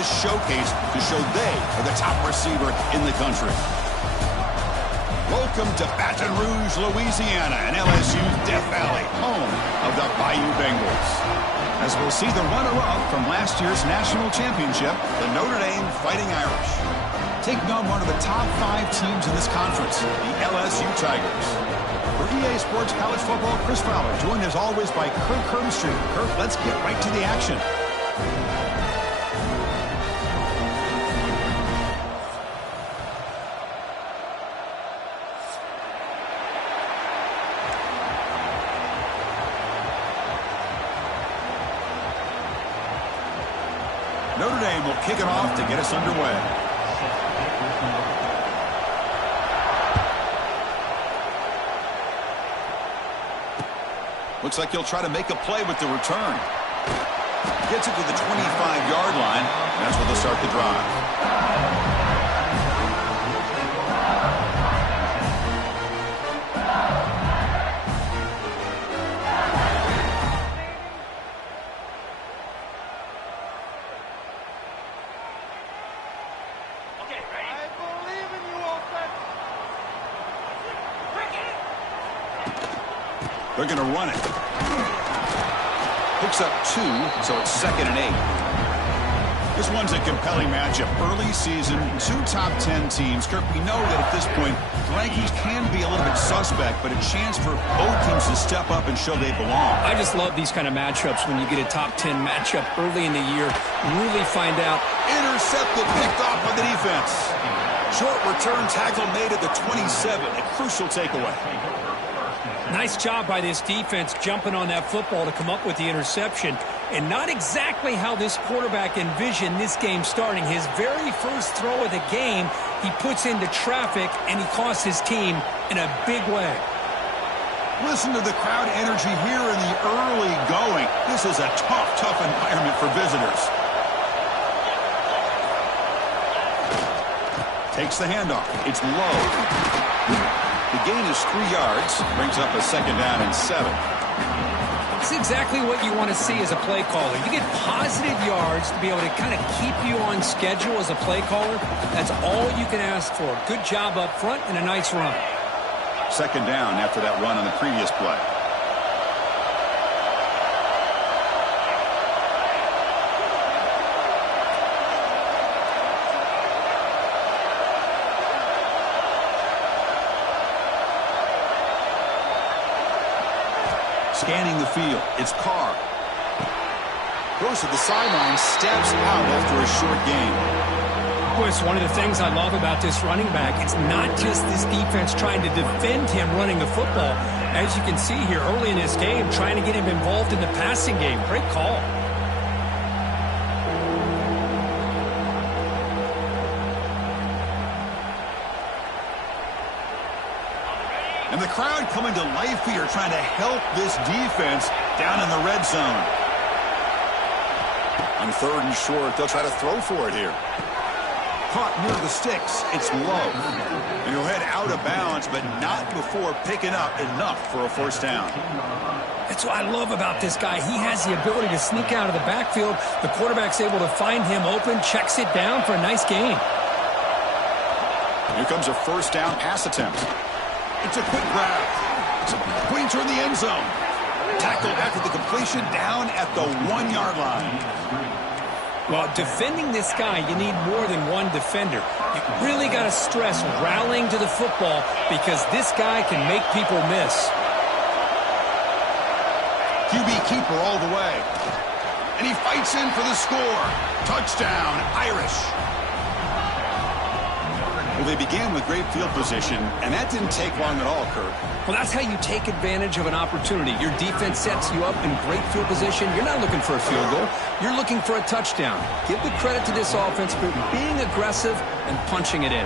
this showcase to show they are the top receiver in the country. Welcome to Baton Rouge, Louisiana, and LSU's Death Valley, home of the Bayou Bengals. As we'll see the runner-up from last year's national championship, the Notre Dame Fighting Irish, taking on one of the top 5 teams in this conference, the LSU Tigers. For EA Sports College Football, Chris Fowler, joined as always by Kirk Herbstreit. Kirk, let's get right to the action. Notre Dame will kick it off to get us underway. Looks like he'll try to make a play with the return. Gets it to the 25-yard line. That's where they'll start the drive. They're going to run it. Picks up 2, so it's 2nd and 8. This one's a compelling matchup. Early season, 2 top 10 teams. Kirk, we know that at this point, the rankings can be a little bit suspect, but a chance for both teams to step up and show they belong. I just love these kind of matchups when you get a top 10 matchup early in the year. Really find out. Intercepted, picked off by the defense. Short return tackle made at the 27. A crucial takeaway. Nice job by this defense jumping on that football to come up with the interception. And not exactly how this quarterback envisioned this game starting. His very first throw of the game, he puts into traffic, and he costs his team in a big way. Listen to the crowd energy here in the early going. This is a tough environment for visitors. Takes the handoff. It's low. The gain is 3 yards, brings up a 2nd down and 7. It's exactly what you want to see as a play caller. You get positive yards to be able to kind of keep you on schedule as a play caller. That's all you can ask for. Good job up front and a nice run. 2nd down after that run on the previous play. Scanning the field, it's Carr. Goes to the sideline, steps out after a short gain. Boy, it's one of the things I love about this running back. It's not just this defense trying to defend him running the football. As you can see here early in this game, trying to get him involved in the passing game. Great call. And the crowd coming to life here, trying to help this defense down in the red zone. On 3rd and short, they'll try to throw for it here. Caught near the sticks. It's low. And he'll head out of bounds, but not before picking up enough for a 1st down. That's what I love about this guy. He has the ability to sneak out of the backfield. The quarterback's able to find him open, checks it down for a nice gain. Here comes a 1st down pass attempt. It's a quick grab. It's a pointer in the end zone. Tackled after the completion down at the 1-yard line. Well, defending this guy, you need more than one defender. You really got to stress rallying to the football because this guy can make people miss. QB keeper all the way. And he fights in for the score. Touchdown, Irish. Well, they began with great field position, and that didn't take long at all, Kirk. Well, that's how you take advantage of an opportunity. Your defense sets you up in great field position. You're not looking for a field goal. You're looking for a touchdown. Give the credit to this offense for being aggressive and punching it in.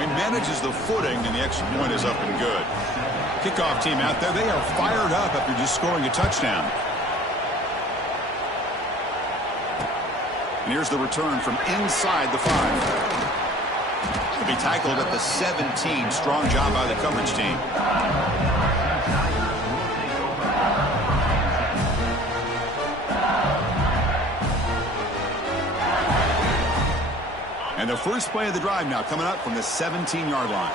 He manages the footing, and the extra point is up and good. Kickoff team out there, they are fired up after just scoring a touchdown. And here's the return from inside the 5. To be tackled at the 17. Strong job by the coverage team. And the first play of the drive now coming up from the 17-yard line.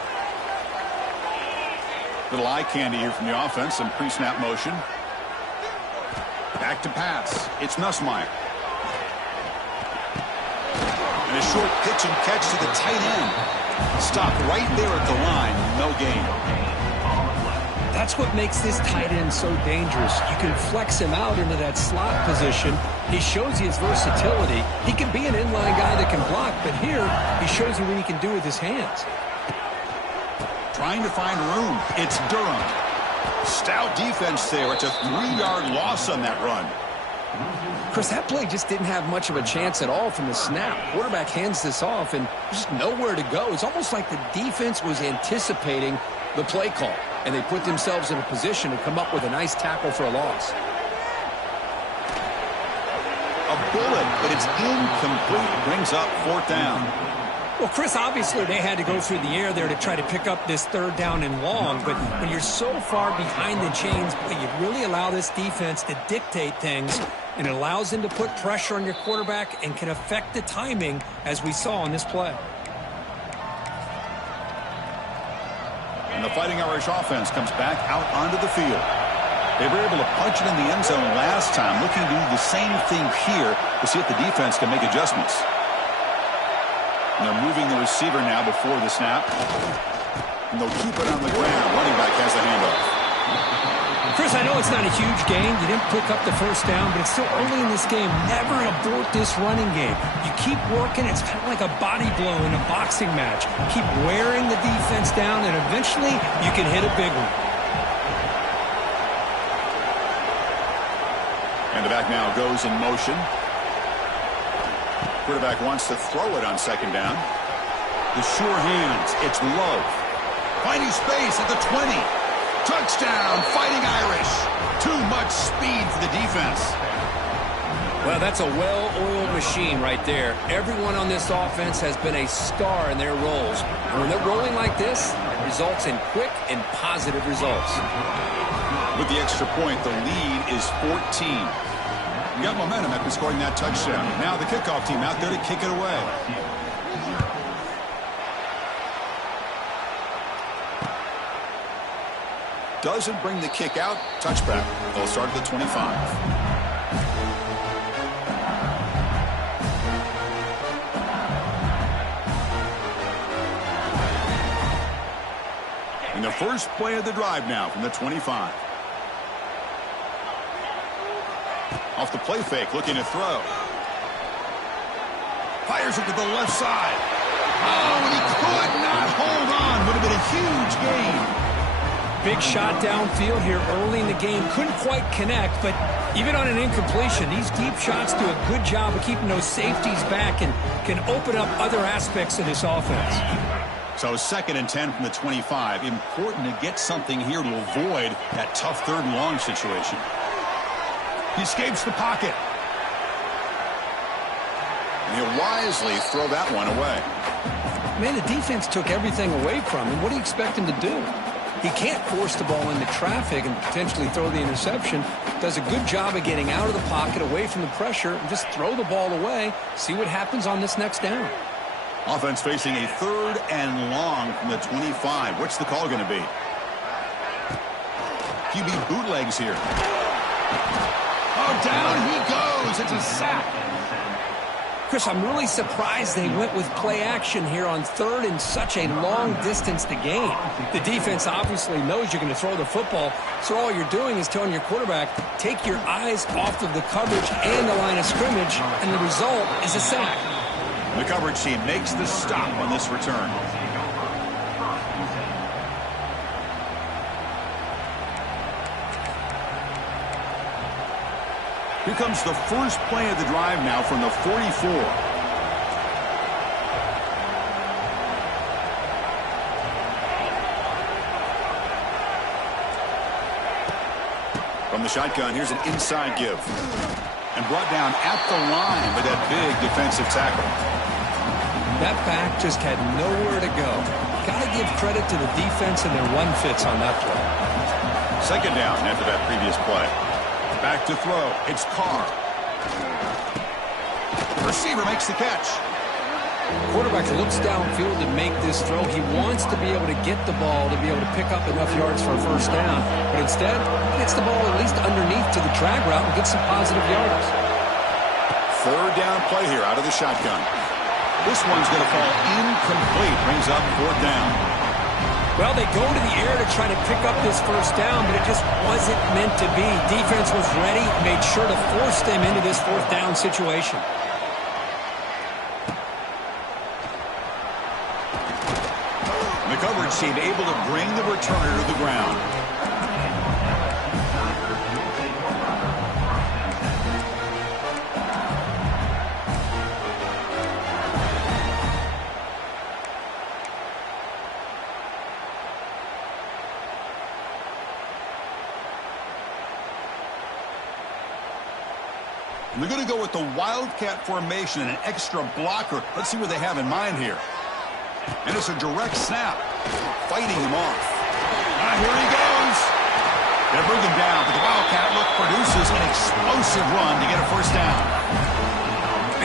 Little eye candy here from the offense. Some pre-snap motion. Back to pass. It's Nussmeier. And a short pitch and catch to the tight end. Stopped right there at the line. No gain. That's what makes this tight end so dangerous. You can flex him out into that slot position. He shows you his versatility. He can be an inline guy that can block, but here he shows you what he can do with his hands. Trying to find room. It's Durham. Stout defense there. It's a 3-yard loss on that run. Chris, that play just didn't have much of a chance at all from the snap. Quarterback hands this off, and there's just nowhere to go. It's almost like the defense was anticipating the play call, and they put themselves in a position to come up with a nice tackle for a loss. A bullet, but it's incomplete. Brings up 4th down. Well, Chris, obviously they had to go through the air there to try to pick up this 3rd down and long, but when you're so far behind the chains, you really allow this defense to dictate things, and it allows them to put pressure on your quarterback and can affect the timing, as we saw on this play. And the Fighting Irish offense comes back out onto the field. They were able to punch it in the end zone last time, looking to do the same thing here to see if the defense can make adjustments. And they're moving the receiver now before the snap. And they'll keep it on the ground. Running back has the handoff. Chris, I know it's not a huge gain. You didn't pick up the 1st down, but it's still early in this game. Never abort this running game. You keep working. It's kind of like a body blow in a boxing match. Keep wearing the defense down, and eventually you can hit a big one. And the back now goes in motion. Quarterback wants to throw it on 2nd down. The sure hands. It's Love. Finding space at the 20. Touchdown, Fighting Irish. Too much speed for the defense. Well, that's a well-oiled machine right there. Everyone on this offense has been a star in their roles. And when they're rolling like this, it results in quick and positive results. With the extra point, the lead is 14. You got momentum after scoring that touchdown. Now the kickoff team out there to kick it away. Doesn't bring the kick out. Touchback. They'll start at the 25. And the first play of the drive now from the 25. Off the play fake, looking to throw. Fires it to the left side. Oh, and he could not hold on. Would have been a huge gain. Big shot downfield here early in the game. Couldn't quite connect, but even on an incompletion, these deep shots do a good job of keeping those safeties back and can open up other aspects of this offense. So 2nd and 10 from the 25. Important to get something here to avoid that tough 3rd and long situation. He escapes the pocket. And he'll wisely throw that one away. Man, the defense took everything away from him. What do you expect him to do? He can't force the ball into traffic and potentially throw the interception. Does a good job of getting out of the pocket, away from the pressure, and just throw the ball away. See what happens on this next down. Offense facing a 3rd and long from the 25. What's the call going to be? QB bootlegs here. Oh, down he goes. It's a sack. Chris, I'm really surprised they went with play action here on 3rd and such a long distance to gain. The defense obviously knows you're going to throw the football, so all you're doing is telling your quarterback, take your eyes off of the coverage and the line of scrimmage, and the result is a sack. The coverage team makes the stop on this return. Here comes the first play of the drive now from the 44. From the shotgun, here's an inside give. And brought down at the line with that big defensive tackle. That back just had nowhere to go. Got to give credit to the defense and their run fits on that play. 2nd down after that previous play. Back to throw. It's Carr. The receiver makes the catch. Quarterback looks downfield to make this throw. He wants to be able to get the ball to be able to pick up enough yards for a first down. But instead, he gets the ball at least underneath to the drag route and gets some positive yards. Third down play here out of the shotgun. This one's going to fall incomplete. Brings up fourth down. Well, they go to the air to try to pick up this first down, but it just wasn't meant to be. Defense was ready, made sure to force them into this fourth down situation. The coverage team able to bring the returner to the ground. They're going to go with the Wildcat formation and an extra blocker. Let's see what they have in mind here. And it's a direct snap. Fighting him off. Here he goes. They bring him down, but the Wildcat look produces an explosive run to get a first down.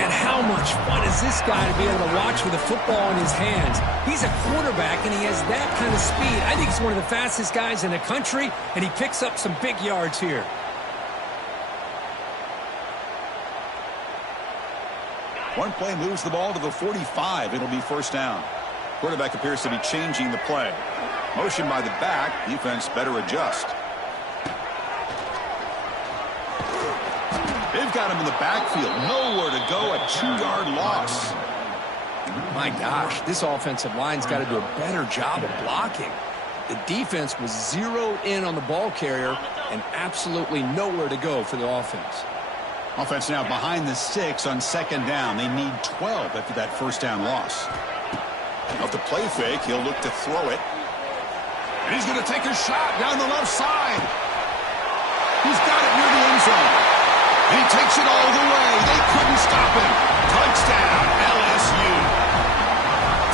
Man, how much fun is this guy to be able to watch with a football in his hands? He's a quarterback, and he has that kind of speed. I think he's one of the fastest guys in the country, and he picks up some big yards here. One play moves the ball to the 45. It'll be first down. Quarterback appears to be changing the play. Motion by the back. Defense better adjust. They've got him in the backfield. Nowhere to go. A 2-yard loss. My gosh, this offensive line's got to do a better job of blocking. The defense was zeroed in on the ball carrier and absolutely nowhere to go for the offense. Offense now behind the 6 on second down. They need 12 after that first down loss. Off the play fake, he'll look to throw it. And he's going to take a shot down the left side. He's got it near the end zone. And he takes it all the way. They couldn't stop him. Touchdown, LSU.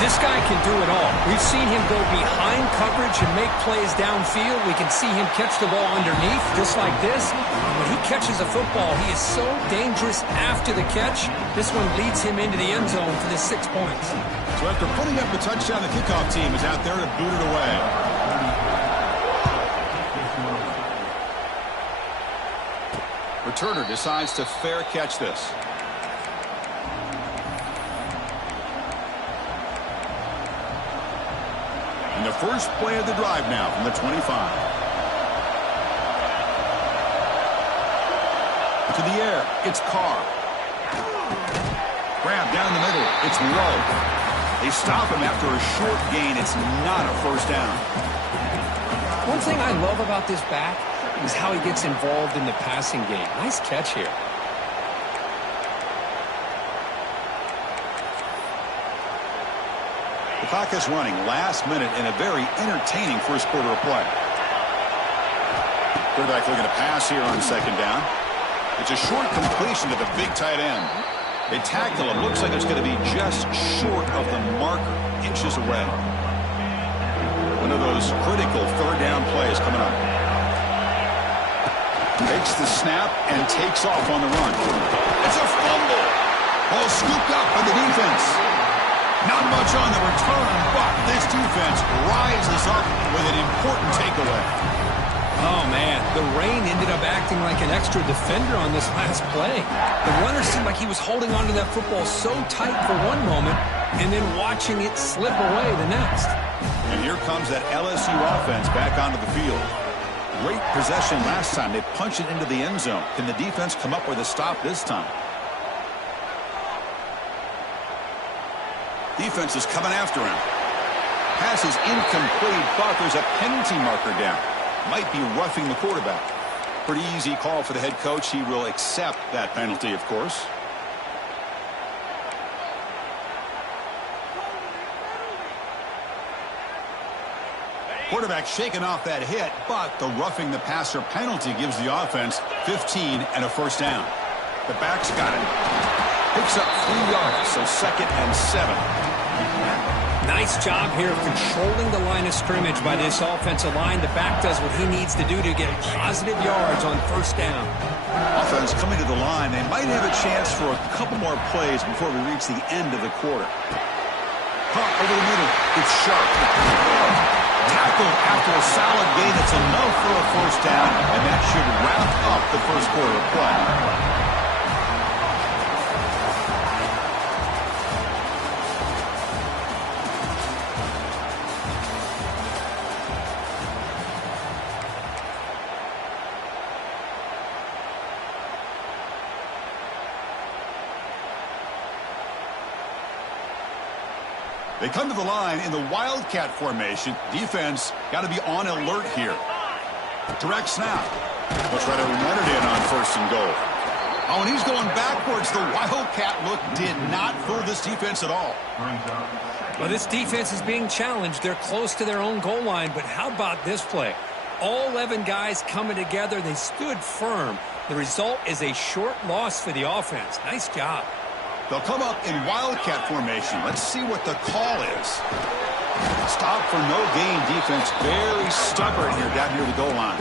This guy can do it all. We've seen him go behind coverage and make plays downfield. We can see him catch the ball underneath, just like this. When he catches a football, he is so dangerous after the catch. This one leads him into the end zone for the 6 points. So after putting up the touchdown, the kickoff team is out there to boot it away. Returner decides to fair catch this. And the first play of the drive now from the 25. To the air, it's Carr. Grab down the middle, it's low. They stop him after a short gain. It's not a first down. One thing I love about this back is how he gets involved in the passing game. Nice catch here. The clock is running last minute in a very entertaining first quarter of play. Quarterback looking to pass here on second down. It's a short completion to the big tight end. They tackle him. Looks like it's going to be just short of the marker, inches away. One of those critical third down plays coming up. Takes the snap and takes off on the run. It's a fumble. Ball scooped up by the defense. Not much on the return, but this defense rises up with an important takeaway. Oh, man, the rain ended up acting like an extra defender on this last play. The runner seemed like he was holding onto that football so tight for one moment and then watching it slip away the next. And here comes that LSU offense back onto the field. Great possession last time. They punched it into the end zone. Can the defense come up with a stop this time? Defense is coming after him. Pass is incomplete, but there's a penalty marker down. Might be roughing the quarterback. Pretty easy call for the head coach. He will accept that penalty, of course. Quarterback shaking off that hit, but the roughing the passer penalty gives the offense 15 and a first down. The back's got it. Picks up 3 yards, so 2nd and 7. Nice job here of controlling the line of scrimmage by this offensive line. The back does what he needs to do to get positive yards on first down. Offense coming to the line. They might have a chance for a couple more plays before we reach the end of the quarter. Caught over the middle. It's sharp. Tackled after a solid gain. It's enough for a first down, and that should wrap up the first quarter of play. They come to the line in the Wildcat formation. Defense got to be on alert here. Direct snap. They'll try to run it in on first and goal. Oh, and he's going backwards. The Wildcat look did not fool this defense at all. Well, this defense is being challenged. They're close to their own goal line, but how about this play? All 11 guys coming together. They stood firm. The result is a short loss for the offense. Nice job. They'll come up in Wildcat formation. Let's see what the call is. Stop for no gain defense. Very stubborn here down near the goal line.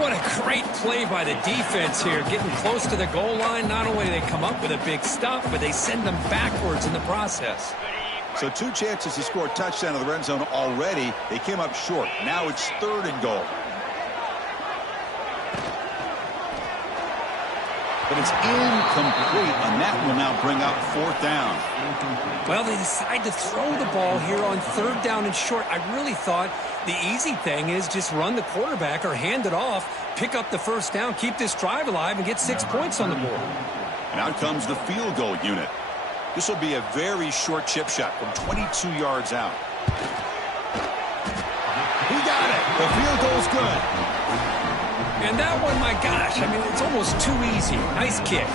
What a great play by the defense here. Getting close to the goal line. Not only do they come up with a big stop, but they send them backwards in the process. So 2 chances to score a touchdown in the red zone already. They came up short. Now it's 3rd and goal. But it's incomplete, and that will now bring up 4th down. Well, they decide to throw the ball here on 3rd down and short. I really thought the easy thing is just run the quarterback or hand it off, pick up the first down, keep this drive alive, and get 6 points on the board. And out comes the field goal unit. This will be a very short chip shot from 22 yards out. He got it. The field goal's good. And that one, my gosh, I mean, it's almost too easy. Nice kick.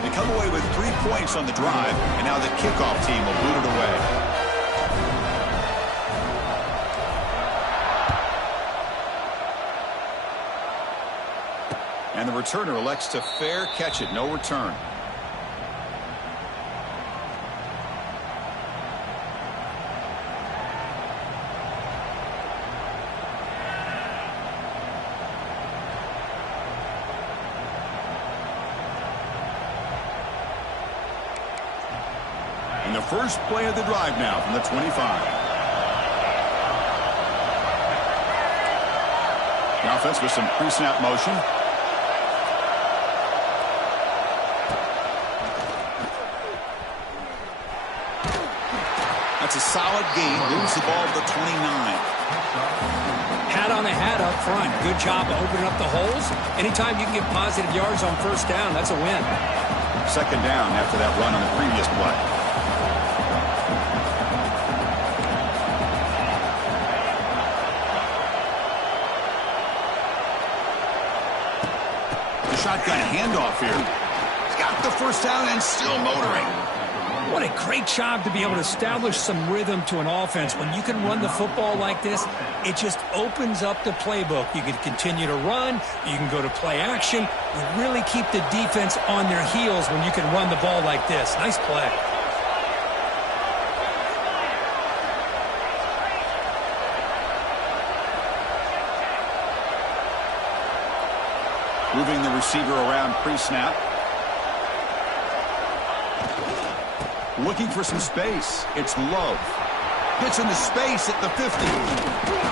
They come away with 3 points on the drive, and now the kickoff team will boot it away. And the returner elects to fair catch it. No return. And the first play of the drive now from the 25. The offense with some pre-snap motion. That's a solid gain. Moves the ball to the 29. Hat on a hat up front. Good job of opening up the holes. Anytime you can get positive yards on first down, that's a win. 2nd down after that run on the previous play. The shotgun handoff here. He's got the first down and still motoring. What a great job to be able to establish some rhythm to an offense. When you can run the football like this, it just opens up the playbook. You can continue to run. You can go to play action. You really keep the defense on their heels when you can run the ball like this. Nice play. Moving the receiver around pre-snap. Looking for some space. It's Love. Gets into space at the 50.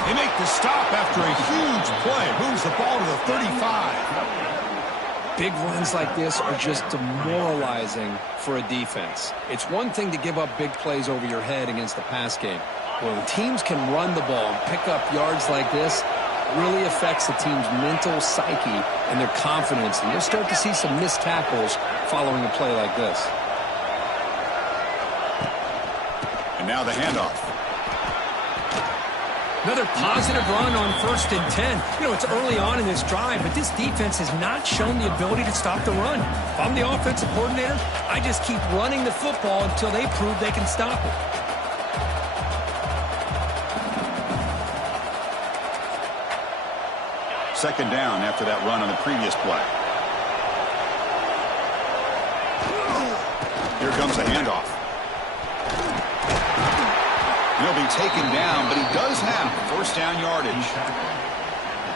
They make the stop after a huge play. Moves the ball to the 35. Big runs like this are just demoralizing for a defense. It's one thing to give up big plays over your head against the pass game. When teams can run the ball and pick up yards like this, it really affects the team's mental psyche and their confidence. And you'll start to see some missed tackles following a play like this. And now the handoff. Another positive run on 1st and 10. You know, it's early on in this drive, but this defense has not shown the ability to stop the run. If I'm the offensive coordinator, I just keep running the football until they prove they can stop it. Second down after that run on the previous play. Here comes a handoff. He'll be taken down, but he does have first down yardage.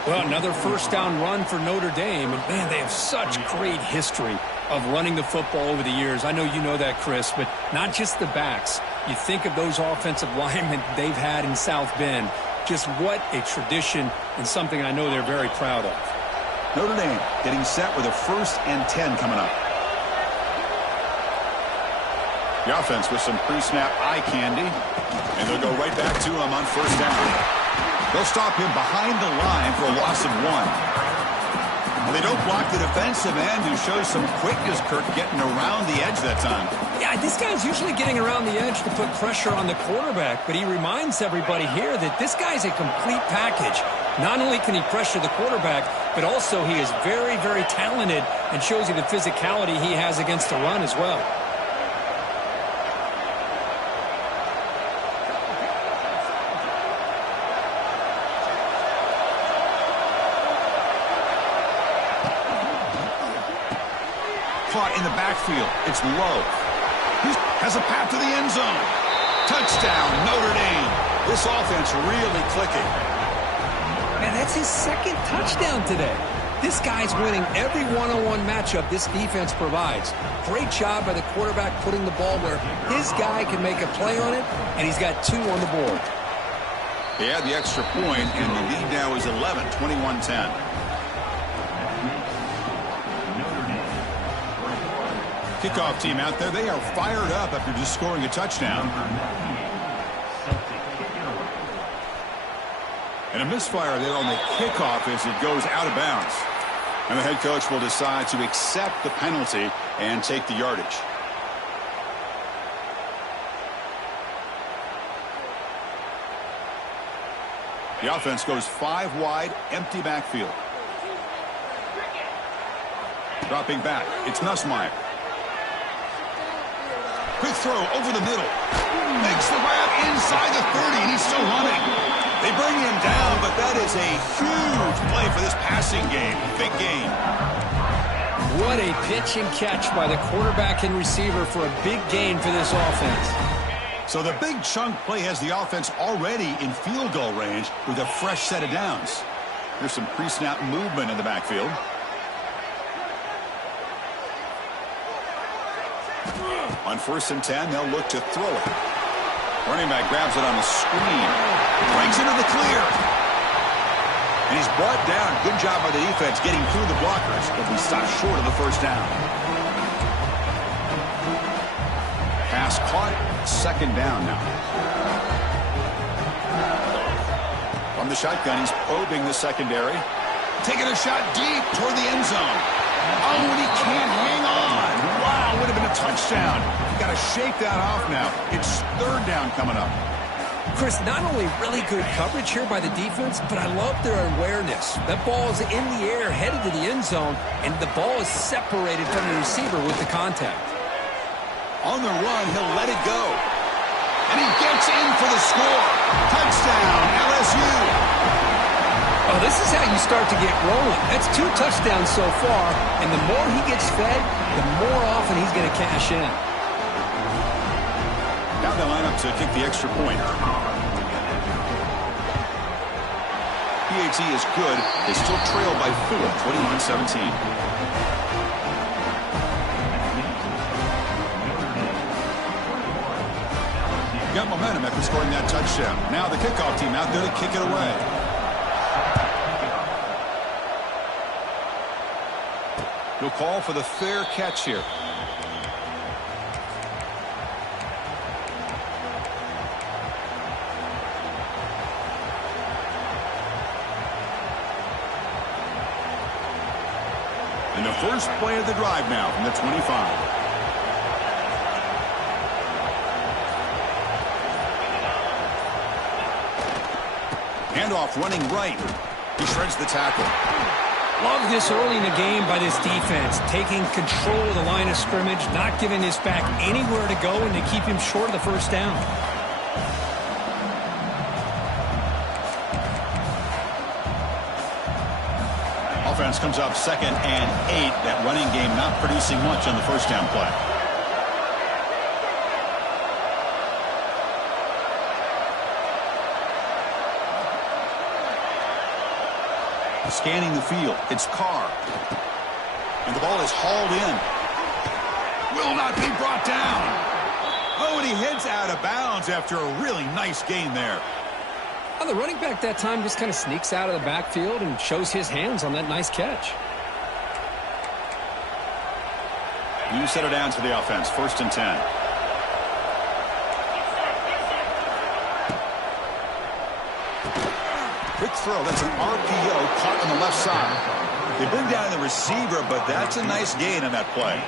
Well, another first down run for Notre Dame. And, man, they have such great history of running the football over the years. I know you know that, Chris, but not just the backs. You think of those offensive linemen they've had in South Bend. Just what a tradition and something I know they're very proud of. Notre Dame getting set with a 1st and 10 coming up. The offense with some pre-snap eye candy. And they'll go right back to him on first down. They'll stop him behind the line for a loss of 1. They don't block the defensive end, who shows some quickness, Kirk, getting around the edge that time. Yeah, this guy's usually getting around the edge to put pressure on the quarterback, but he reminds everybody here that this guy's a complete package. Not only can he pressure the quarterback, but also he is very, very talented and shows you the physicality he has against the run as well. Caught in the backfield. It's low. He has a path to the end zone. Touchdown, Notre Dame. This offense really clicking. Man, that's his 2nd touchdown today. This guy's winning every one-on-one matchup this defense provides. Great job by the quarterback putting the ball where his guy can make a play on it, and he's got 2 on the board. They had the extra point, and the lead now is 11, 21-10. Kickoff team out there, they are fired up after just scoring a touchdown. And a misfire there on the kickoff as it goes out of bounds. And the head coach will decide to accept the penalty and take the yardage. The offense goes 5 wide, empty backfield. Dropping back, it's Nussmeier. Quick throw over the middle. Makes the grab inside the 30, and he's still running. They bring him down, but that is a huge play for this passing game. Big game. What a pitch and catch by the quarterback and receiver for a big gain for this offense. So the big chunk play has the offense already in field goal range with a fresh set of downs. There's some pre-snap movement in the backfield. On 1st and 10, they'll look to throw it. Running back grabs it on the screen. Breaks into the clear. And he's brought down. Good job by the defense getting through the blockers, but he stopped short of the first down. Pass caught. 2nd down now. From the shotgun, he's probing the secondary. Taking a shot deep toward the end zone. Oh, and he can't hang on. Wow, would have been a touchdown. Got to shake that off now. It's 3rd down coming up. Chris, not only really good coverage here by the defense, but I love their awareness. That ball is in the air, headed to the end zone, and the ball is separated from the receiver with the contact. On the run, he'll let it go. And he gets in for the score. Touchdown, LSU. Oh, this is how you start to get rolling. That's 2 touchdowns so far, and the more he gets fed, the more often he's going to cash in. Now they line up to kick the extra point. PAT is good. They still trail by 4, 21-17. Got momentum after scoring that touchdown. Now the kickoff team out there to kick it away. He'll call for the fair catch here. And the first play of the drive now from the 25. Handoff running right. He shreds the tackle. Love this early in the game by this defense, taking control of the line of scrimmage, not giving this back anywhere to go, and to keep him short of the first down. Offense comes up 2nd and 8. That running game not producing much on the first down play. Scanning the field. It's Carr. And the ball is hauled in. Will not be brought down. Oh, and he heads out of bounds after a really nice gain there. Well, the running back that time just kind of sneaks out of the backfield and shows his hands on that nice catch. You set it down to the offense. 1st and 10. Quick throw. That's an RPO caught on the left side. They bring down the receiver, but that's a nice gain on that play.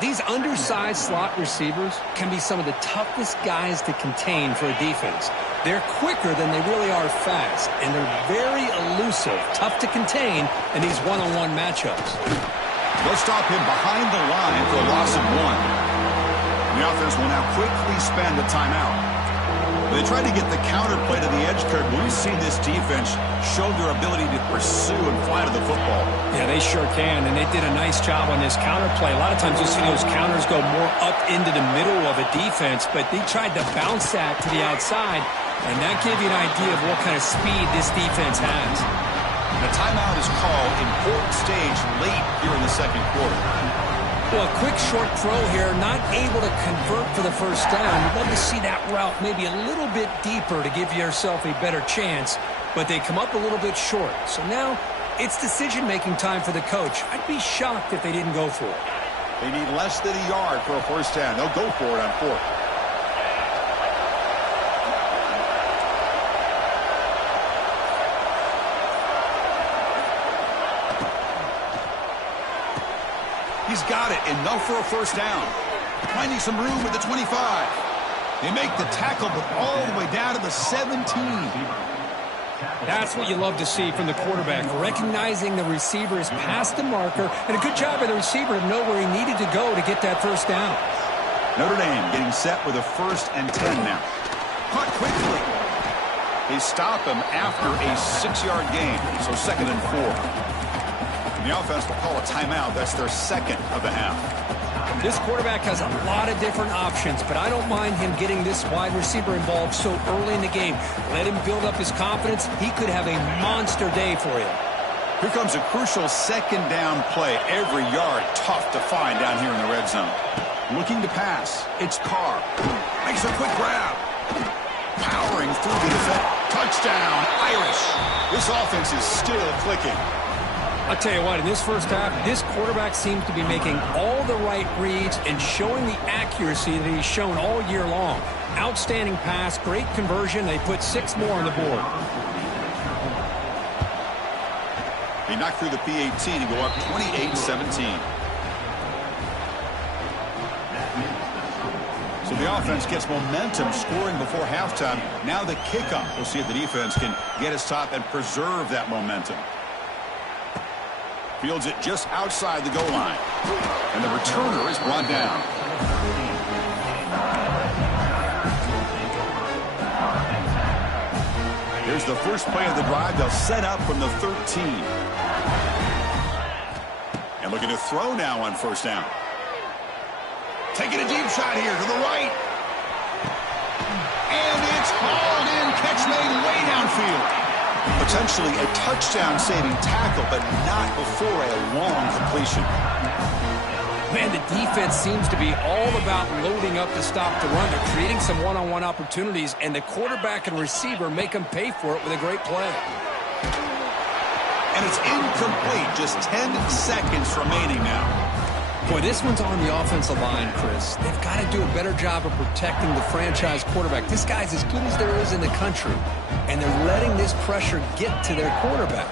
These undersized slot receivers can be some of the toughest guys to contain for a defense. They're quicker than they really are fast, and they're very elusive, tough to contain in these one-on-one matchups. They'll stop him behind the line for a loss of 1. The offense will now quickly spend a timeout. They tried to get the counter play to the edge curve. We've seen this defense show their ability to pursue and fly to the football. Yeah, they sure can, and they did a nice job on this counter play. A lot of times you'll see those counters go more up into the middle of a defense, but they tried to bounce that to the outside, and that gave you an idea of what kind of speed this defense has. The timeout is called. Important stage late here in the second quarter. Well, a quick short throw here, not able to convert for the first down. You'd love to see that route maybe a little bit deeper to give yourself a better chance, but they come up a little bit short. So now it's decision-making time for the coach. I'd be shocked if they didn't go for it. They need less than a yard for a first down. They'll go for it on 4th. He's got it. Enough for a first down. Finding some room at the 25. They make the tackle, but all the way down to the 17. That's what you love to see from the quarterback, recognizing the receiver is past the marker, and a good job by the receiver to know where he needed to go to get that first down. Notre Dame getting set with a 1st and 10 now. Caught quickly. They stop him after a 6-yard gain, so 2nd and 4. The offense will call a timeout. That's their 2nd of the half. This quarterback has a lot of different options, but I don't mind him getting this wide receiver involved so early in the game. Let him build up his confidence. He could have a monster day for you. Here comes a crucial 2nd down play. Every yard tough to find down here in the red zone. Looking to pass. It's Carr. Makes a quick grab. Powering through the defense. Touchdown, Irish. This offense is still clicking. I'll tell you what, in this first half, this quarterback seems to be making all the right reads and showing the accuracy that he's shown all year long. Outstanding pass, great conversion. They put 6 more on the board. They knock through the P18 and go up 28-17. So the offense gets momentum, scoring before halftime. Now the kickoff. We'll see if the defense can get his top and preserve that momentum. Fields it just outside the goal line. And the returner is brought down. Here's the first play of the drive. They'll set up from the 13. And looking to throw now on first down. Taking a deep shot here to the right. And it's hauled in. Catch made way downfield. Potentially a touchdown-saving tackle, but not before a long completion. Man, the defense seems to be all about loading up to stop the run. They're creating some one-on-one opportunities, and the quarterback and receiver make them pay for it with a great play. And it's incomplete. Just 10 seconds remaining now. Boy, this one's on the offensive line, Chris. They've got to do a better job of protecting the franchise quarterback. This guy's as good as there is in the country, and they're letting this pressure get to their quarterback.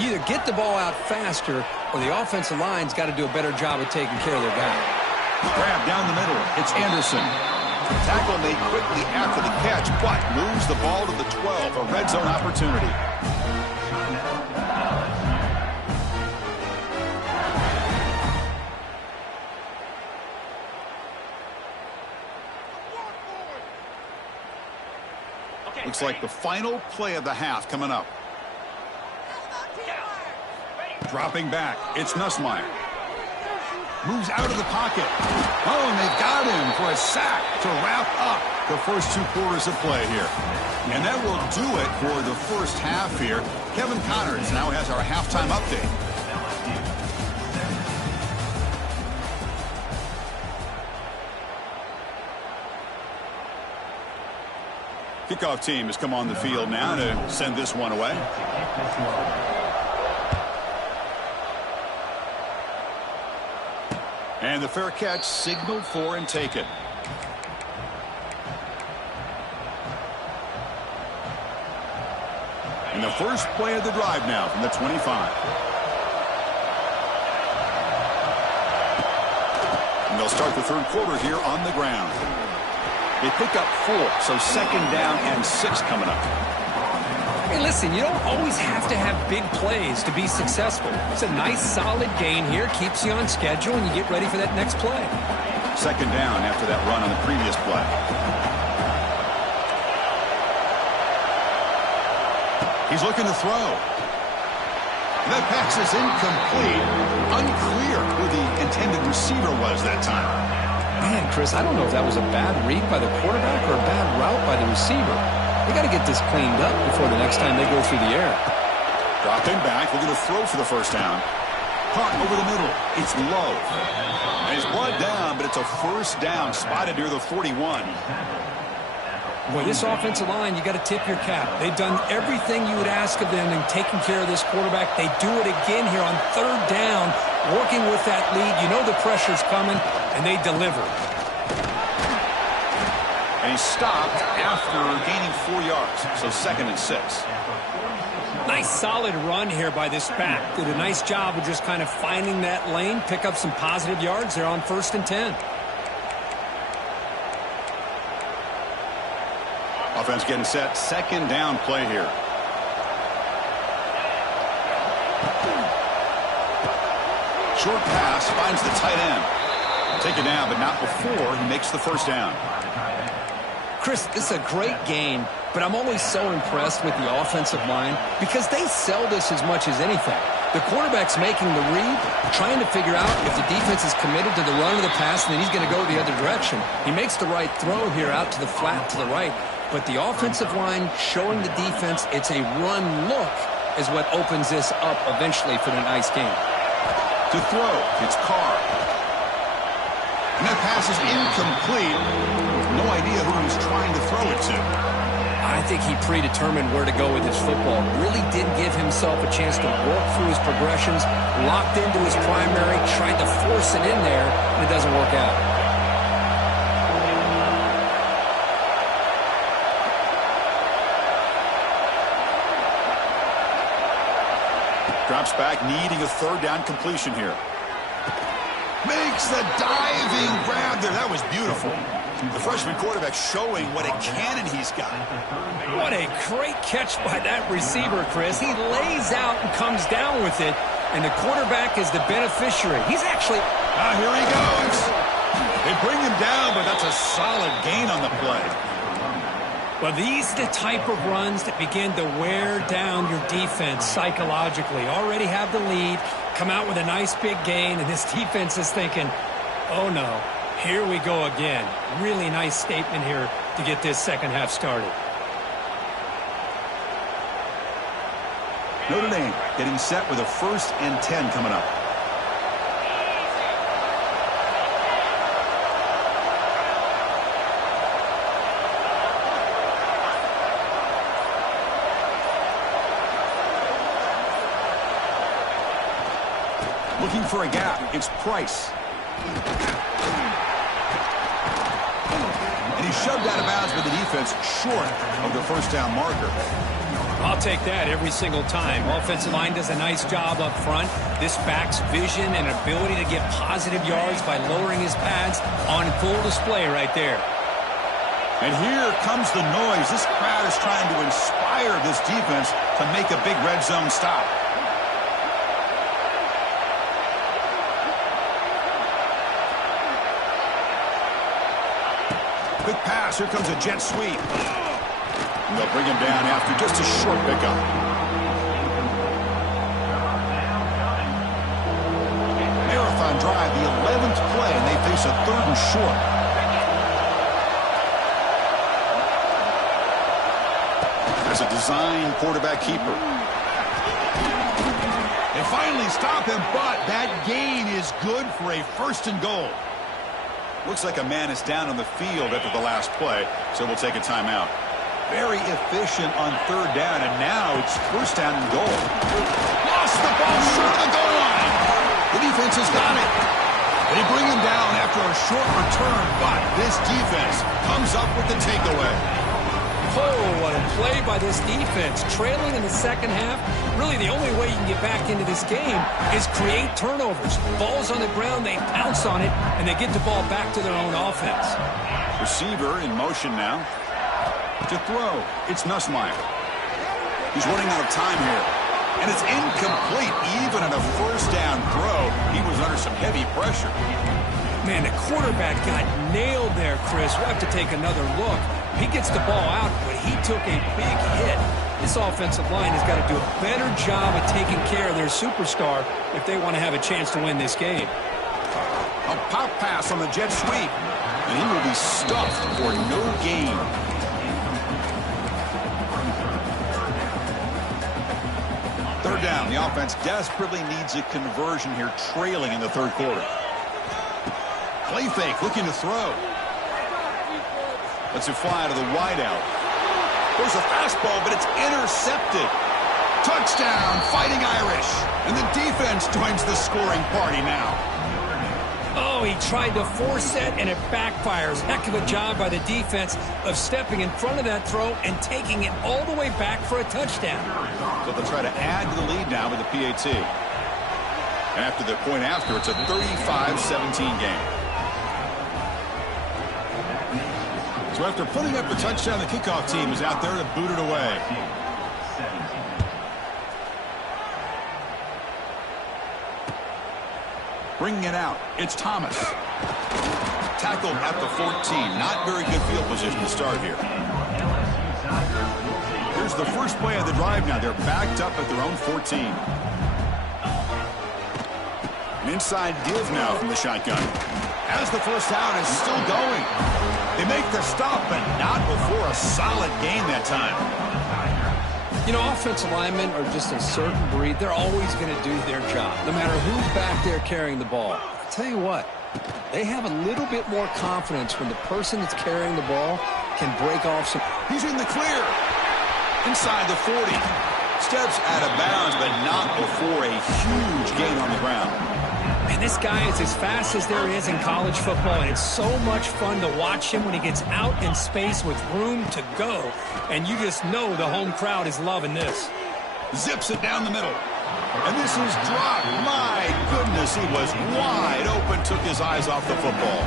You either get the ball out faster, or the offensive line's got to do a better job of taking care of their guy. Grab down the middle. It's Anderson. Tackle made quickly after the catch, but moves the ball to the 12, a red zone opportunity. Looks like the final play of the half coming up. Dropping back, it's Nussmeier. Moves out of the pocket. Oh, and they've got him for a sack to wrap up the first 2 quarters of play here. And that will do it for the first half here. Kevin Connors now has our halftime update. Kickoff team has come on the field now to send this one away. And the fair catch signaled for and taken. And the first play of the drive now from the 25. And they'll start the third quarter here on the ground. They pick up 4, so second down and 6 coming up. Hey, listen, you don't always have to have big plays to be successful. It's a nice, solid gain here, keeps you on schedule, and you get ready for that next play. Second down after that run on the previous play. He's looking to throw. That pass is incomplete. Unclear who the intended receiver was that time. Man, Chris, I don't know if that was a bad read by the quarterback or a bad route by the receiver. They got to get this cleaned up before the next time they go through the air. Dropping back, looking to throw for the first down. Caught over the middle. It's low. And he's brought down, but it's a first down spotted near the 41. Boy, this offensive line, you got to tip your cap. They've done everything you would ask of them in taking care of this quarterback. They do it again here on third down, working with that lead. You know the pressure's coming, and they deliver. And he stopped after gaining 4 yards, so second and 6. Nice solid run here by this back. Did a nice job of just kind of finding that lane, pick up some positive yards there on 1st and 10. Offense getting set, second down play here. Short pass finds the tight end. Take it down, but not before he makes the first down. Chris, this is a great game, but I'm always so impressed with the offensive line because they sell this as much as anything. The quarterback's making the read, trying to figure out if the defense is committed to the run or the pass, and then he's going to go the other direction. He makes the right throw here out to the flat to the right, but the offensive line showing the defense it's a run look is what opens this up eventually for the nice game. To throw, it's Carr. And that pass is incomplete. No idea who he's trying to throw it to. I think he predetermined where to go with his football. Really did give himself a chance to work through his progressions, locked into his primary, tried to force it in there, and it doesn't work out. Drops back, needing a third down completion here. Makes the diving grab there. That was beautiful. The freshman quarterback showing what a cannon he's got. What a great catch by that receiver, Chris. He lays out and comes down with it, and the quarterback is the beneficiary. He's actually... Here he goes. They bring him down, but that's a solid gain on the play. Well, these are the type of runs that begin to wear down your defense psychologically. Already have the lead, come out with a nice big gain, and this defense is thinking, oh no, here we go again. Really nice statement here to get this second half started. Notre Dame getting set with a 1st and 10 coming up. Looking for a gap. It's Price. And he's shoved out of bounds by the defense short of the first down marker. I'll take that every single time. Offensive line does a nice job up front. This back's vision and ability to get positive yards by lowering his pads on full display right there. And here comes the noise. This crowd is trying to inspire this defense to make a big red zone stop. Quick pass. Here comes a jet sweep. And they'll bring him down after just a short pickup. drive, the 11th play, and they face a 3rd and short. As a design quarterback keeper. They finally stop him, but that gain is good for a 1st and goal. Looks like a man is down on the field after the last play, so we'll take a timeout. Very efficient on 3rd down, and now it's 1st down and goal. Lost the ball short of the goal line. The defense has got it. They bring him down after a short return, but this defense comes up with the takeaway. Oh, what a play by this defense. Trailing in the 2nd half, really the only way you can get back into this game is create turnovers. Ball's on the ground, they pounce on it, and they get the ball back to their own offense. Receiver in motion now. To throw, it's Nussmeier. He's running out of time here. And it's incomplete. Even on a 1st down throw, he was under some heavy pressure. Man, the quarterback got nailed there, Chris. We'll have to take another look. He gets the ball out, but he took a big hit. This offensive line has got to do a better job of taking care of their superstar if they want to have a chance to win this game. A pop pass on the jet sweep, and he will be stuffed for no gain. Third down. The offense desperately needs a conversion here, trailing in the 3rd quarter. Play fake, looking to throw. Lets it fly to the wideout. There's a fastball, but it's intercepted. Touchdown, Fighting Irish. And the defense joins the scoring party now. Oh, he tried to force it, and it backfires. Heck of a job by the defense of stepping in front of that throw and taking it all the way back for a touchdown. So they'll try to add to the lead now with the PAT. And after the point after, it's a 35-17 game. So after putting up the touchdown, the kickoff team is out there to boot it away. Bringing it out, it's Thomas. Tackled at the 14. Not very good field position to start here. Here's the first play of the drive now. They're backed up at their own 14. An inside give now from the shotgun. As the first down is still going. They make the stop, but not before a solid gain that time. You know, offensive linemen are just a certain breed. They're always going to do their job, no matter who's back there carrying the ball. I'll tell you what, they have a little bit more confidence when the person that's carrying the ball can break off some. He's in the clear. Inside the 40. Steps out of bounds, but not before a huge gain on the ground. And this guy is as fast as there is in college football, and it's so much fun to watch him when he gets out in space with room to go. And you just know the home crowd is loving this. Zips it down the middle. And this is dropped. My goodness, he was wide open, took his eyes off the football.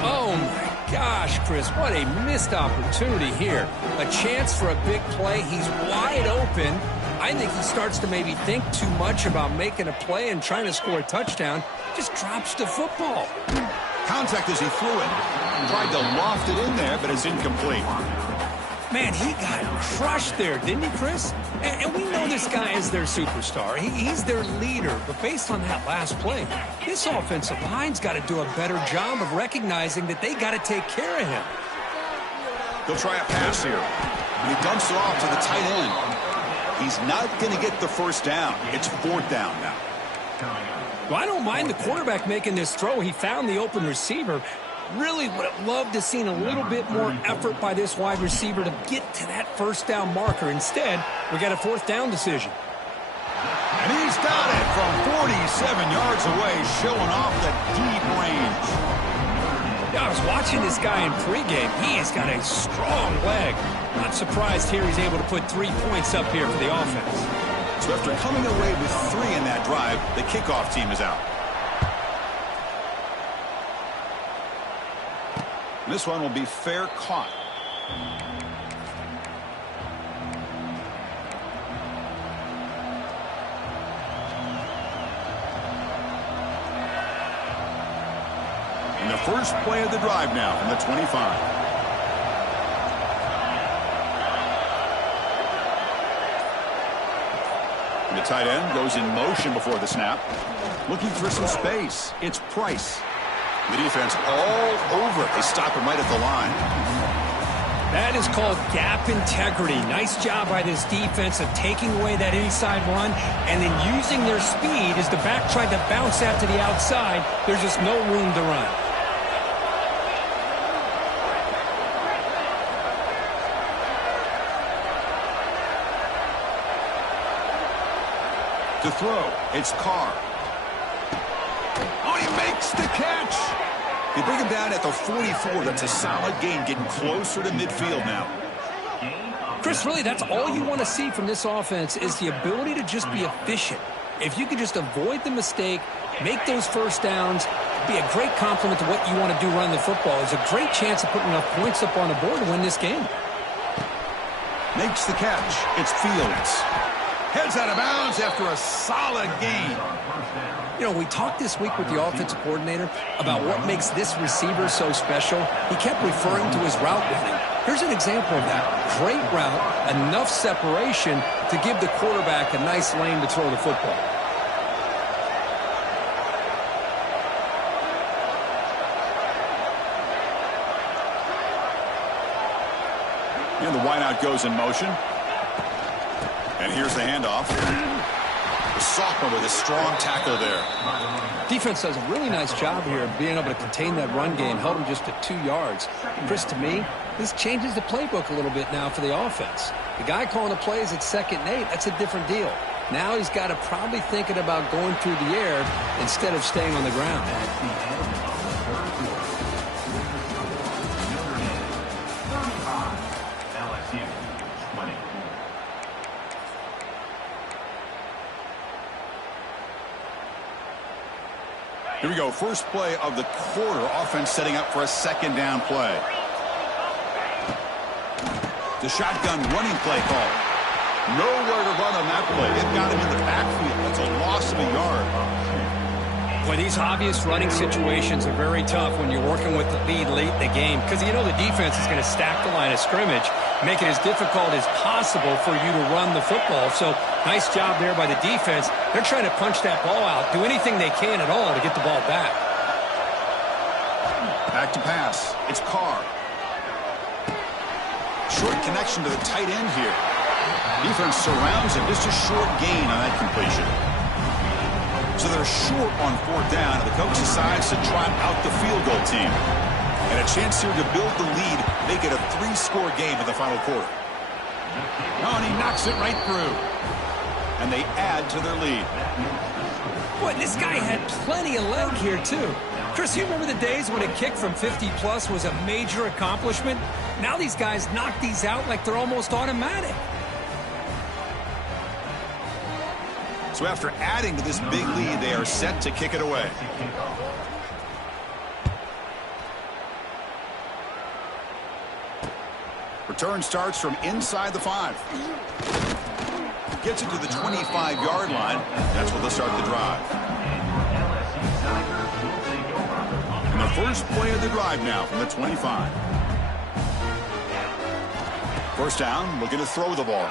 Oh, my gosh, Chris, what a missed opportunity here. A chance for a big play. He's wide open. I think he starts to maybe think too much about making a play and trying to score a touchdown. Just drops the football. Contact as he threw it. Tried to loft it in there, but it's incomplete. Man, he got crushed there, didn't he, Chris? And we know this guy is their superstar. He's their leader. But based on that last play, this offensive line's got to do a better job of recognizing that they got to take care of him. They'll try a pass here. And he dumps it off to the tight end. He's not going to get the first down. It's 4th down now. Well, I don't mind the quarterback making this throw. He found the open receiver. Really would have loved to have seen a little bit more effort by this wide receiver to get to that first down marker. Instead, we got a 4th down decision. And he's got it from 47 yards away, showing off the deep range. Yeah, I was watching this guy in pregame. He has got a strong leg. Not surprised here he's able to put 3 points up here for the offense. So after coming away with 3 in that drive, the kickoff team is out. This one will be fair caught. And the first play of the drive now from the 25. The tight end goes in motion before the snap. Looking for some space. It's Price. The defense all over it. They stop him right at the line. That is called gap integrity. Nice job by this defense of taking away that inside run and then using their speed as the back tried to bounce out to the outside. There's just no room to run. To throw, it's Carr. Oh, he makes the catch. They bring him down at the 44. That's a solid gain, getting closer to midfield now. Chris, really, that's all you want to see from this offense is the ability to just be efficient. If you can just avoid the mistake, make those first downs, be a great compliment to what you want to do running the football. It's a great chance of putting enough points up on the board to win this game. Makes the catch. It's Fields. Heads out of bounds after a solid gain. You know, we talked this week with the offensive coordinator about what makes this receiver so special. He kept referring to his route running. Here's an example of that. Great route, enough separation to give the quarterback a nice lane to throw the football. And the wideout goes in motion. And here's the handoff. The sophomore with a strong tackle there. Defense does a really nice job here of being able to contain that run game, held him just at 2 yards. Chris, to me, this changes the playbook a little bit now for the offense. The guy calling the plays at 2nd and 8, that's a different deal. Now he's got to probably thinking about going through the air instead of staying on the ground. Here we go. First play of the quarter. Offense setting up for a 2nd down play. The shotgun running play call. Nowhere to run on that play. It got him in the backfield. That's a loss of a yard. Boy, these obvious running situations are very tough when you're working with the lead late in the game because you know the defense is going to stack the line of scrimmage, make it as difficult as possible for you to run the football. So nice job there by the defense. They're trying to punch that ball out, do anything they can at all to get the ball back. Back to pass. It's Carr. Short connection to the tight end here. Defense surrounds him. Just a short gain on that completion. So they're short on 4th down, and the coach decides to trot out the field goal team. And a chance here to build the lead, make it a 3-score game in the final quarter. Oh, and he knocks it right through. And they add to their lead. Boy, this guy had plenty of leg here, too. Chris, you remember the days when a kick from 50-plus was a major accomplishment? Now these guys knock these out like they're almost automatic. So after adding to this big lead, they are set to kick it away. Return starts from inside the 5. Gets it to the 25-yard line. That's where they'll start the drive. And the first play of the drive now from the 25. First down, looking to throw the ball.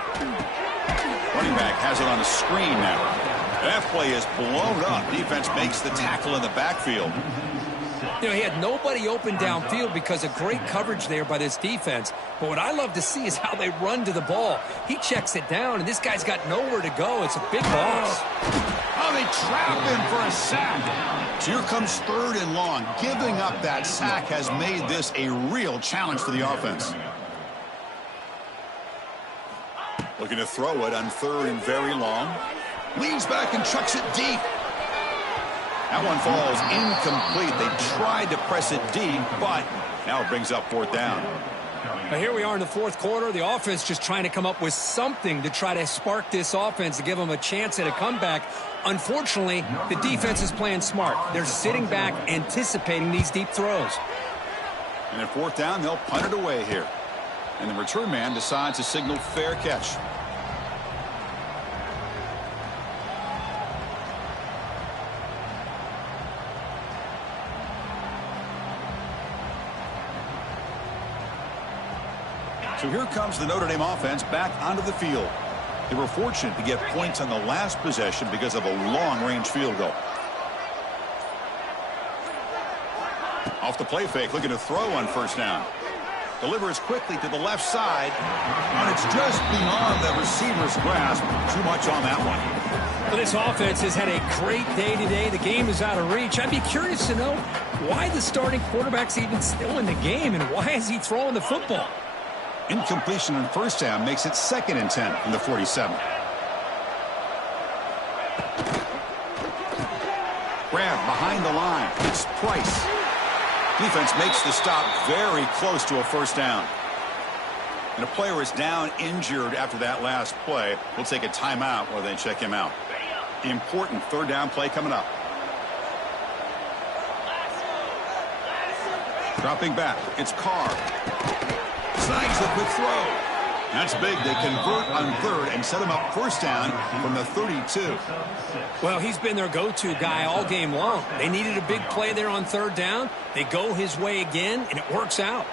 Running back has it on a screen now. That play is blown up. Defense makes the tackle in the backfield. You know, he had nobody open downfield because of great coverage there by this defense. But what I love to see is how they run to the ball. He checks it down, and this guy's got nowhere to go. It's a big loss. Oh, they trap him for a sack. So here comes 3rd and long. Giving up that sack has made this a real challenge for the offense. Looking to throw it on 3rd and very long. Leans back and chucks it deep. That one falls incomplete. They tried to press it deep, but now it brings up 4th down. Now here we are in the 4th quarter. The offense just trying to come up with something to try to spark this offense to give them a chance at a comeback. Unfortunately, the defense is playing smart. They're sitting back, anticipating these deep throws. And at 4th down, they'll punt it away here. And the return man decides to signal fair catch. So here comes the Notre Dame offense back onto the field. They were fortunate to get points on the last possession because of a long-range field goal. Off the play fake, looking to throw on first down. Delivers quickly to the left side, and it's just beyond the receiver's grasp. Too much on that one. Well, this offense has had a great day today. The game is out of reach. I'd be curious to know why the starting quarterback's even still in the game, and why is he throwing the football? Incompletion on first down makes it 2nd and 10 from the 47. Grab behind the line. It's Price. Defense makes the stop very close to a first down. And a player is down injured after that last play. We'll take a timeout while they check him out. Important 3rd down play coming up. Dropping back. It's Carr. Snags the quick throw. That's big. They convert on 3rd and set him up first down from the 32. Well, he's been their go-to guy all game long. They needed a big play there on 3rd down. They go his way again, and it works out.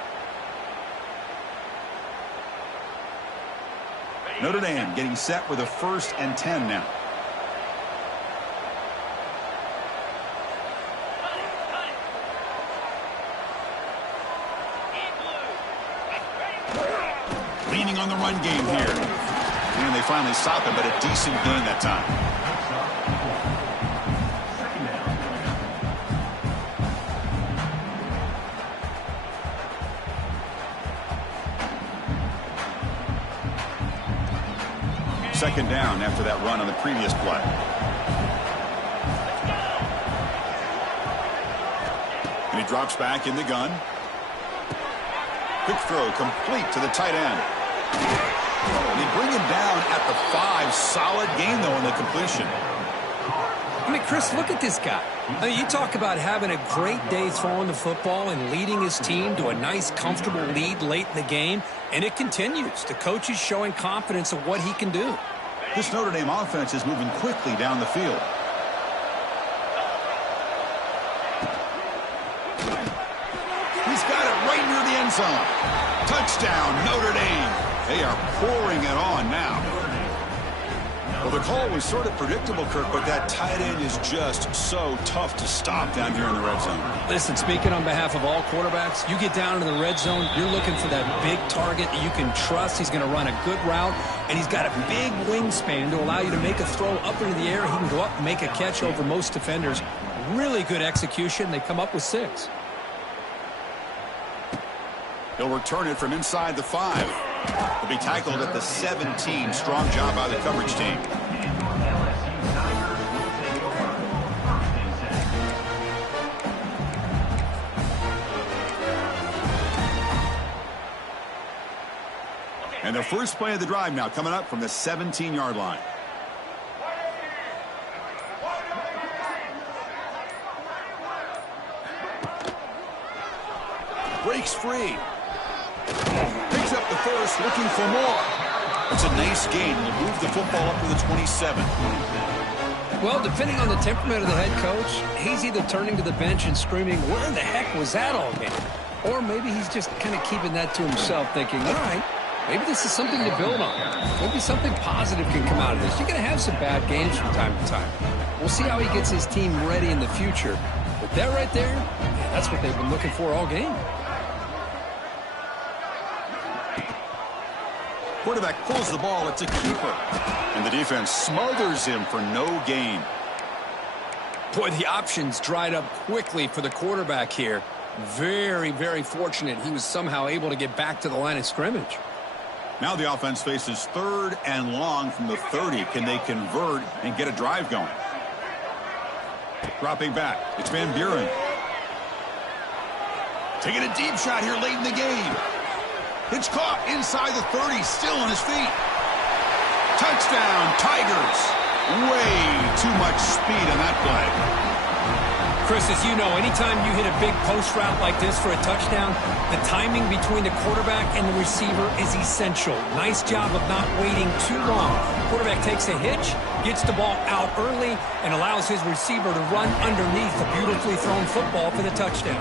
Notre Dame getting set with a 1st and 10 now. Leaning on the run game here. And they finally stop him, but a decent gain that time. Second down after that run on the previous play. And he drops back in the gun. Quick throw complete to the tight end. They bring him down at the 5. Solid gain, though, in the completion. I mean, Chris, look at this guy. I mean, you talk about having a great day throwing the football and leading his team to a nice, comfortable lead late in the game, and it continues. The coach is showing confidence of what he can do. This Notre Dame offense is moving quickly down the field. He's got it right near the end zone. Touchdown, Notre Dame. They are pouring it on now. Well, the call was sort of predictable, Kirk, but that tight end is just so tough to stop down here in the red zone. Listen, speaking on behalf of all quarterbacks, you get down into the red zone, you're looking for that big target that you can trust. He's going to run a good route, and he's got a big wingspan to allow you to make a throw up into the air. He can go up and make a catch over most defenders. Really good execution. They come up with 6. He'll return it from inside the 5. He'll be tackled at the 17. Strong job by the coverage team. And the first play of the drive now coming up from the 17-yard line. Breaks free. Picks up the first, looking for more. It's a nice gain. Will move the football up to the 27. Well, depending on the temperament of the head coach, he's either turning to the bench and screaming, where the heck was that all game? Or maybe he's just kind of keeping that to himself, thinking, all right, maybe this is something to build on. Maybe something positive can come out of this. You're going to have some bad games from time to time. We'll see how he gets his team ready in the future. But that right there, that's what they've been looking for all game. Quarterback pulls the ball. It's a keeper. And the defense smothers him for no gain. Boy, the options dried up quickly for the quarterback here. Very, very fortunate he was somehow able to get back to the line of scrimmage. Now the offense faces 3rd and long from the 30. Can they convert and get a drive going? Dropping back. It's Van Buren. Taking a deep shot here late in the game. It's caught inside the 30, still on his feet. Touchdown, Tigers. Way too much speed on that play. Chris, as you know, anytime you hit a big post route like this for a touchdown, the timing between the quarterback and the receiver is essential. Nice job of not waiting too long. Quarterback takes a hitch, gets the ball out early, and allows his receiver to run underneath the beautifully thrown football for the touchdown.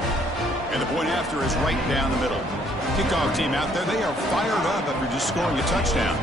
And the point after is right down the middle. Kickoff team out there, they are fired up after just scoring a touchdown.